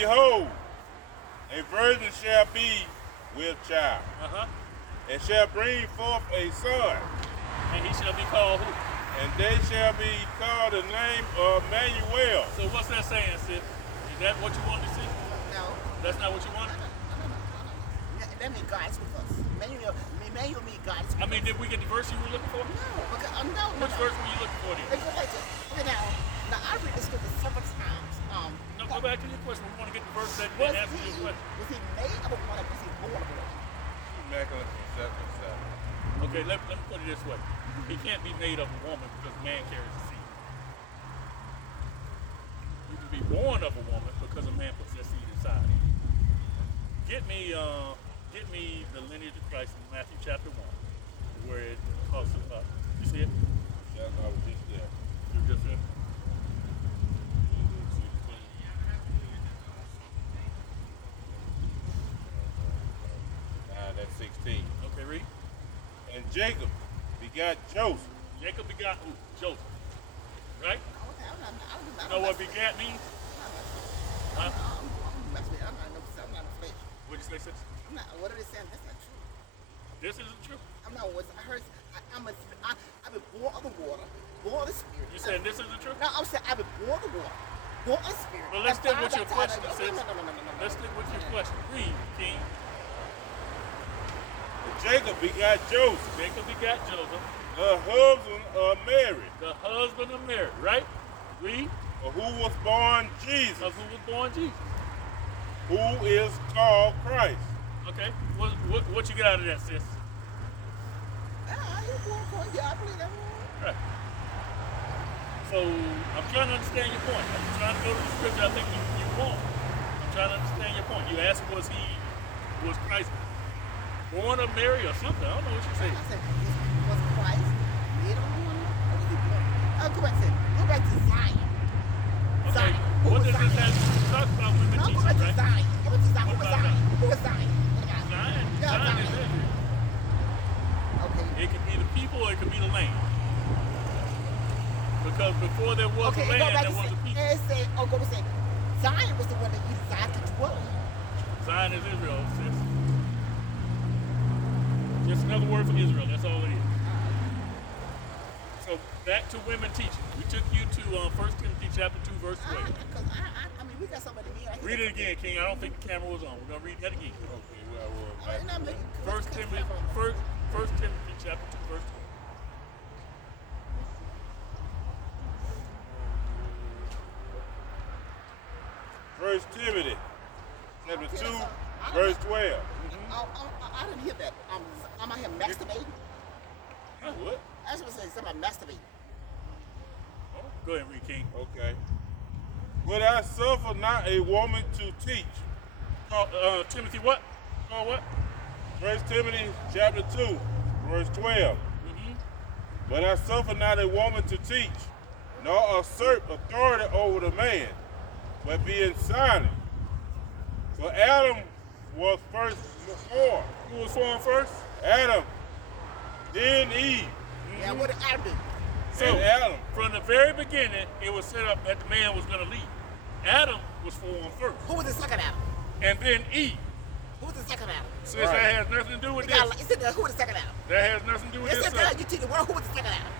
Behold, a virgin shall be with child, and shall bring forth a son. And he shall be called who? And they shall be called the name of Emmanuel. So what's that saying, sis? Is that what you wanted to see? No. That's not what you wanted? No. That means God's with us. Emmanuel means God's with us. I mean, did we get the verse you were looking for? No. Because, no. Which verse were you looking for then? Okay, now I read this scripture several times. No, go back to your question. We want to get the verse that answers your question. Was he made of a woman or was he born of a woman? Immaculate conception. Okay, let me put it this way. He can't be made of a woman because man carries a seed. You can be born of a woman because a man puts that seed inside. Get me the lineage of Christ in Matthew chapter 1, where it talks about. You see it? Yeah, I was just there. You just there? That's 16. Okay, read. And Jacob begot Joseph. Jacob begot who? Joseph. Right? I You know what begat means? Huh? I'm not a flesh. What'd you say, sis? What are they saying? That's not true. This isn't true. I'm not. I heard. I've been born of the water, born of the spirit. You saying this isn't true? No, I'm saying I've been born of the water, born of the spirit. Well, let's stick with your question, No. sis. Let's stick with your question. Read, King. And Jacob begot Joseph, Jacob begot Joseph, the husband of Mary, the husband of Mary, right? Read. of who was born Jesus, Of who was born Jesus. who is called Christ. Okay. What you get out of that, sis? Yeah, I believe that one. Right. So I'm trying to understand your point. I'm trying to go to the scripture I think you want. I'm trying to understand your point. You asked was Christ born of Mary or something? I don't know what you say. I said, was Christ made of a woman or was he born? Go back to Zion. Okay. Zion. What does this have to talk about women No, go teaching, back to right? Zion. Go back to Zion. What Who was about Zion? Who was Zion? Zion is Israel. Okay. It could be the people or it could be the land. Because before there was a Go land, back there to was a people. go to say, Zion was the one that you decided to dwell in. Zion is Israel, sis. Just another word for Israel. That's all it is. So back to women teaching. We took you to 1 Timothy chapter 2, verse 12. I mean, we got somebody here. Read it again, King. I don't think the camera was on. We're gonna read that again. Okay, well, First Timothy chapter 2, verse 12. First Timothy, chapter 2, verse 12. I didn't hear that. I'm out here masturbating. Huh, what? I was going to say something about masturbating. Go ahead, read, King. Okay. But I suffer not a woman to teach. Timothy what? Call what? First Timothy, chapter 2, verse 12. But I suffer not a woman to teach, nor usurp authority over the man, but being silent. For Adam was first formed. Who was formed first? Adam, then Eve. Yeah, what did Adam do? So, And Adam. from the very beginning, it was set up that the man was going to lead. Adam was formed first. Who was the second Adam? And then Eve. Who was the second Adam? Since that has nothing to do with this. Who was the second Adam? That has nothing to do with Yes, this it does. subject. You teach the word. Who was the second Adam?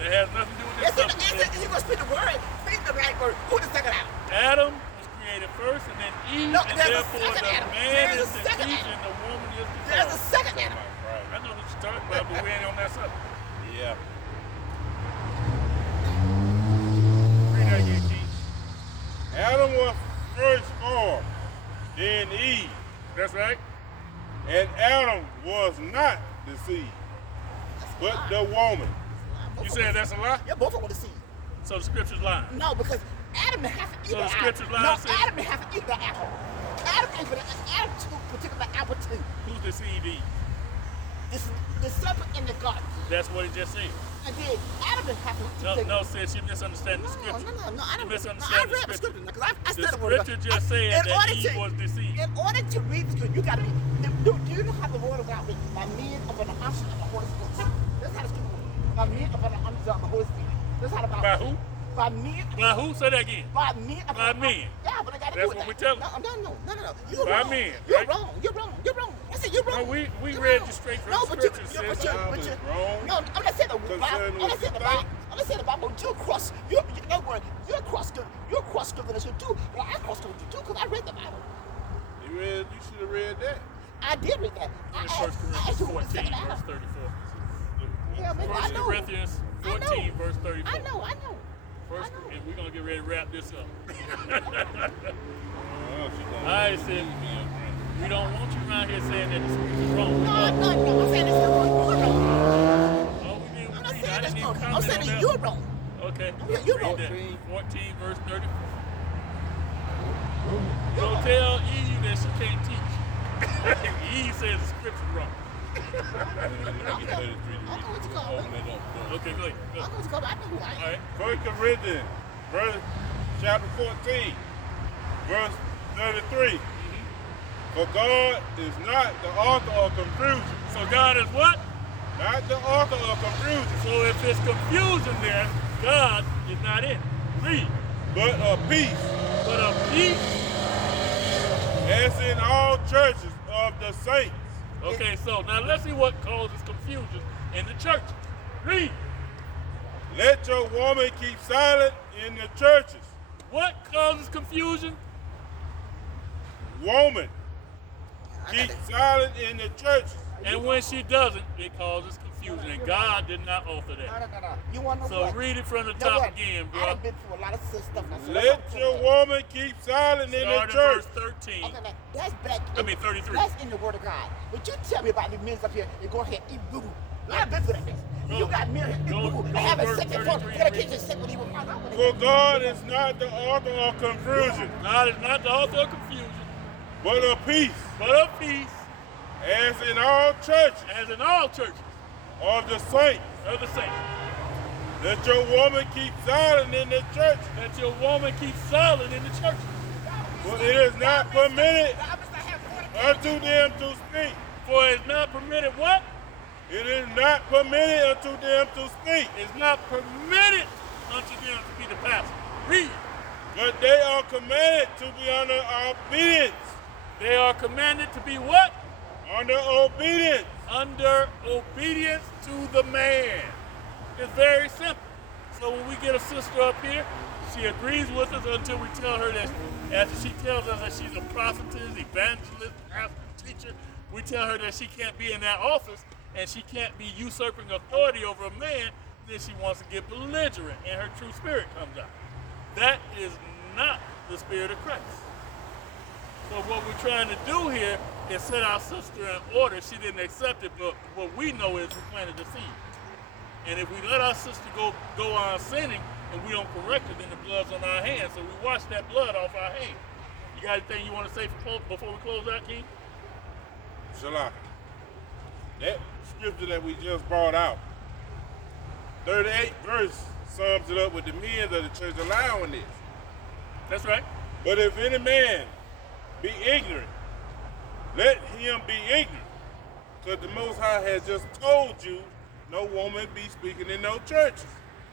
That has nothing to do with this Yes, subject. you're going to speak the word. Speak the right word. Who was the second Adam? Adam was created first, and then Eve, No, and there's a therefore second the Adam. man There's is a the second teacher, Adam. and the woman is the There's a follower. second Adam. I know what you're talking about, but we ain't on that subject. Yeah. Read that again, King. Adam was first formed, then Eve. That's right. And Adam was not deceived, but the woman. You said that's a lie? Yeah, both of them were deceived. So the scripture's lying. No, because Adam didn't have to eat So the the scriptures apple. lie No, and say- Adam didn't have to eat the apple. Adam took particular apple too. Who's deceived Eve? The serpent in the garden. That's what it just said. And then Adam didn't have to take No, sis, you misunderstand the scripture. No, I You don't misunderstand I read the the scripture. scripture because I The studied the word. scripture just said that Eve was deceived. In order to read the scripture, you got to be. Do you know how the word of God written? By men upon the unction of the Holy Spirit. That's how the scripture works. By men upon the unction of the Holy Spirit. That's how the Bible. By who? By men. By who? Say that again. By men. By men. Yeah, but I got to That's do it. what we tell them. No. You're By wrong. men, You're right? wrong. You're wrong. You're wrong. I said you're wrong. No, we You're read wrong. you straight from No, the but you, scripture. but Says you, Bible but is you, wrong. no, I'm not saying the Bible. Concerning I'm what not saying the you Bible. think. I'm not saying the Bible. You're cross. You're cross covenant too. But I cross covenant too because I read the Bible. You should have read that. I did read that. I It's asked 1 you Corinthians what the 14, second verse hour. 34. Yeah, maybe I 1 know. Corinthians I 14, know. verse 34. I know. First, and we're going to get ready to wrap this up. Oh, she gonna I said, we don't want you around here saying that the scripture's wrong. No. I'm saying it's wrong. You're wrong. Oh, we didn't I'm not read. saying I it's didn't even wrong. I'm comment saying on that that. you're wrong. Okay. Yeah, you're Read wrong. that. 14, verse 34. Don't tell Eve that she can't teach. Eve says the scripture's wrong. Okay, go ahead. Go. I'm going to go. I know who I am. All right. 1 Corinthians, chapter 14, verse 33. For God is not the author of confusion. So God is what? Not the author of confusion, So if there's confusion there, God is not in it. Read. but of peace, But of peace. as in all churches of the saints. Okay, so now let's see what causes confusion in the church. Read. Let your woman keep silent in the churches. What causes confusion? Woman, keep silent in the churches. And when she doesn't, it causes confusion. And God did not author that. No. You want to know So what? read it from the Know top what? again, bro. I've been through a lot of stuff. Now, so Let that's your okay. woman keep silent in the Start at church. verse 13. Okay, now, that's back. I mean, 33. That's in the Word of God. But you tell me about the men up here that go ahead and eat boo boo. I've been through that. You got men here eat boo boo and have a verse second phone 33, in the read. kitchen sitting with you. For God is not the author of confusion, God is not the author of confusion, but of peace, but of peace, as in all churches as in all churches of the saints. of the saints. Let your woman keep silent in the church, Let your woman keep silent in the church. for it is not permitted unto them to speak. For it's not permitted what? It is not permitted unto them to speak, It's not permitted unto them to be the pastor. Read. but they are commanded to be under obedience. They are commanded to be what? Under obedience. Under obedience to the man. It's very simple. So when we get a sister up here, she agrees with us until we tell her that, after she tells us that she's a prophetess, evangelist, pastor, teacher, we tell her that she can't be in that office and she can't be usurping authority over a man, then she wants to get belligerent and her true spirit comes out. That is not the spirit of Christ. So what we're trying to do here is set our sister in order. She didn't accept it, but what we know is we planted the seed. And if we let our sister go on sinning and we don't correct it, then the blood's on our hands. So we wash that blood off our hands. You got anything you want to say before we close out, King? Shalom. That scripture that we just brought out, 38 verse sums it up with the men of the church allowing this. That's right. But if any man be ignorant, let him be ignorant. Because the Most High has just told you no woman be speaking in no churches.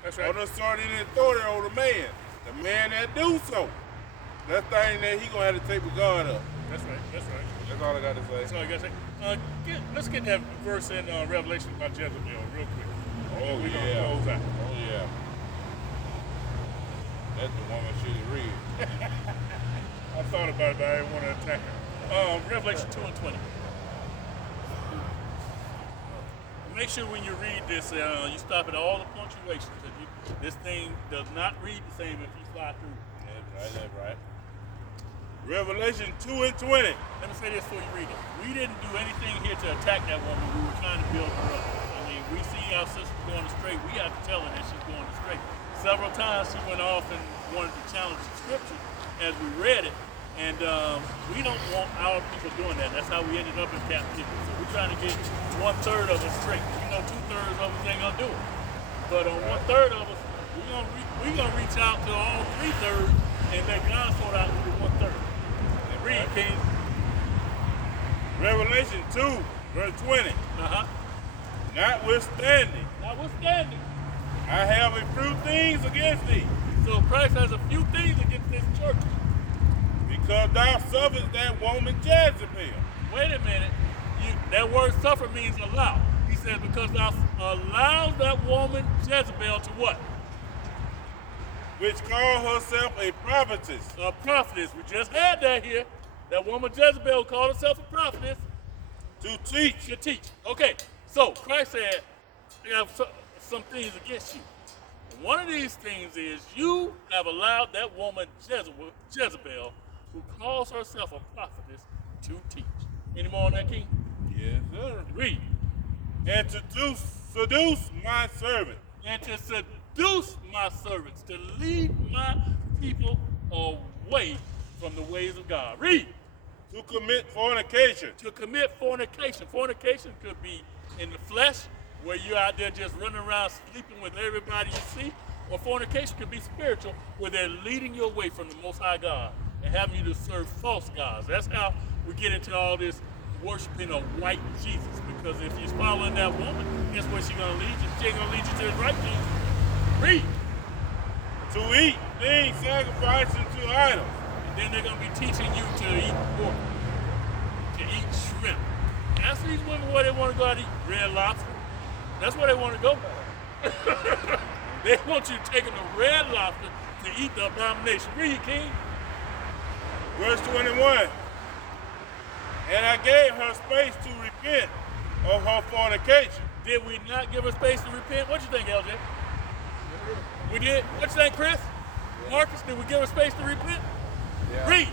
That's right. Or the authority and authority over the man. The man that do so, that thing that he going to have to take with God up. That's right. That's right. That's all I got to say. That's all you got to say. Let's get that verse in Revelation about Jezebel real quick. Oh, We're yeah. going to close out. Oh, yeah. That's the woman she read. I thought about it, but I didn't want to attack her. Revelation 2 and 20. Make sure when you read this, you stop at all the punctuations. This thing does not read the same if you fly through. That's right. Revelation 2 and 20. Let me say this before you read it. We didn't do anything here to attack that woman. We were trying to build her up. I mean, we see our sister going astray. We have to tell her that she's going astray. Several times she went off and wanted to challenge the scripture as we read it. And we don't want our people doing that. That's how we ended up in captivity. So we're trying to get 1/3 of us straight. We know 2/3 of us ain't gonna do it. But on 1/3 of us, we're gonna reach out to all 3/3 and let God sort out the 1/3. And read, King. Revelation 2, verse 20. Notwithstanding, Notwithstanding, I have a few things against thee. So Christ has a few things against this church. Because thou sufferest that woman Jezebel, Wait a minute. That word suffer means allow. He says, because thou allowed that woman Jezebel to what? which called herself a prophetess, A prophetess. We just had that here. That woman Jezebel called herself a prophetess to teach. to teach. Okay, so Christ said, I have some things against you. One of these things is you have allowed that woman Jezebel, who calls herself a prophetess, to teach. Any more on that, King? Yes, sir. Read. And to seduce my servant, And to seduce my servants, to lead my people away from the ways of God. Read. to commit fornication, To commit fornication. Fornication could be in the flesh, where you're out there just running around sleeping with everybody you see, or fornication could be spiritual, where they're leading you away from the Most High God and having you to serve false gods. That's how we get into all this worshiping a white Jesus, because if you're following that woman, guess where she's going to lead you? She ain't going to lead you to the right Jesus. Read. to eat things sacrificed to idols, And then they're going to be teaching you to eat pork, to eat shrimp. Ask these women where they want to go out and eat red lobster. That's where they want to go. They want you to take them to red lobster to eat the abomination. Read, King. verse 21. And I gave her space to repent of her fornication. Did we not give her space to repent? What you think, LJ? We did. What you think, Chris? Marcus, did we give her space to repent? Yeah. Read.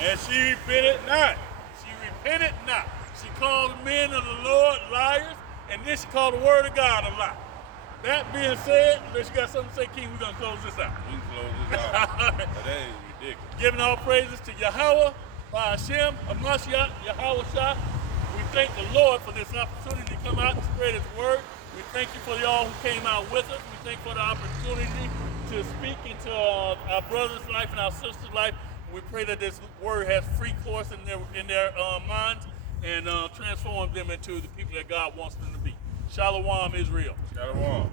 And she repented not. She repented not. She called the men of the Lord liars, and then she called the word of God a lie. That being said, unless you got something to say, King, we're going to close this out. We can close this out. But that is ridiculous. Giving all praises to Yahweh, by Hashem, Hamashiach, Yahweh Shah. We thank the Lord for this opportunity to come out and spread His word. We thank you for y'all who came out with us. We thank you for the opportunity to speak into our brother's life and our sister's life. We pray that this word has free course in their minds and transform them into the people that God wants them to be. Shalom, Israel. Shalom.